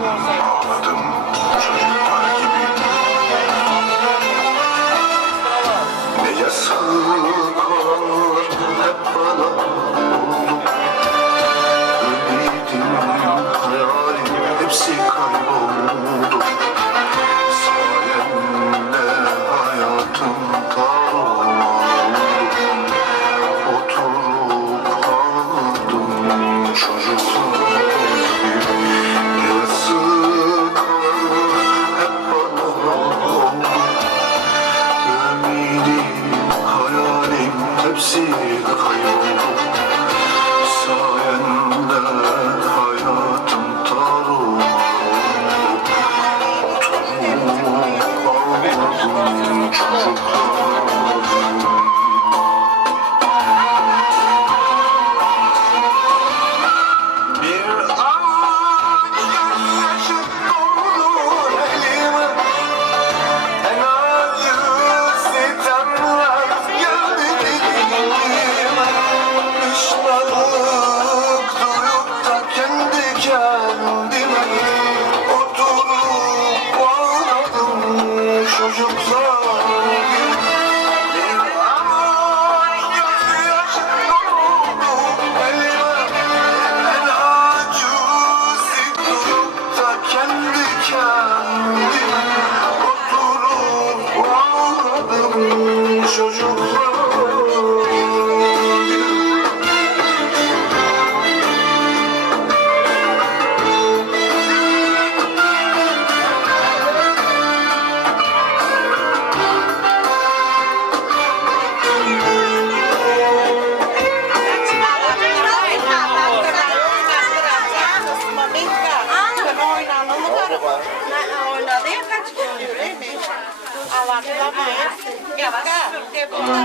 Ağladım çocuklar gibi Ne yazık olur hep bana 你的好友 Alat lama ya. Ya, Kak. Dia bukan